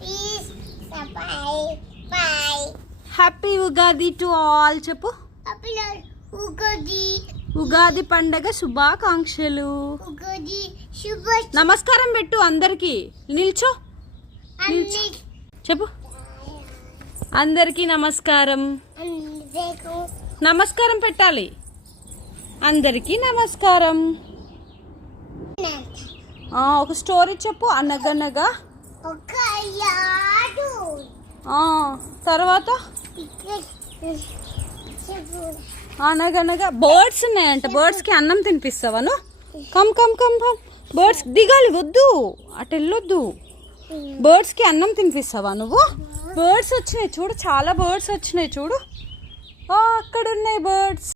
Please bye. Happy Ugadi to all చెప్పు. Happy Ugadi. Ugadi పండగ శుభాకాంక్షలు. Ugadi నమస్కారం పెట్టు అందరికి. నిల్చో చెప్పు. అందరికీ నమస్కారం. నమస్కారం పెట్టాలి. అందరికీ నమస్కారం. ఒక స్టోరీ చెప్పు. అనగనగా తర్వాత అనగనగా బర్డ్స్ ఉన్నాయంట. బర్డ్స్ కి అన్నం తినిపిస్తావా నువ్వు? Come come come come. Birds దిగాలి, వద్దు అటు వెళ్ళొద్దు. బర్డ్స్ కి అన్నం తినిపిస్తావా నువ్వు? బర్డ్స్ వచ్చినాయి చూడు, చాలా బర్డ్స్ వచ్చినాయి చూడు. అక్కడ ఉన్నాయి బర్డ్స్.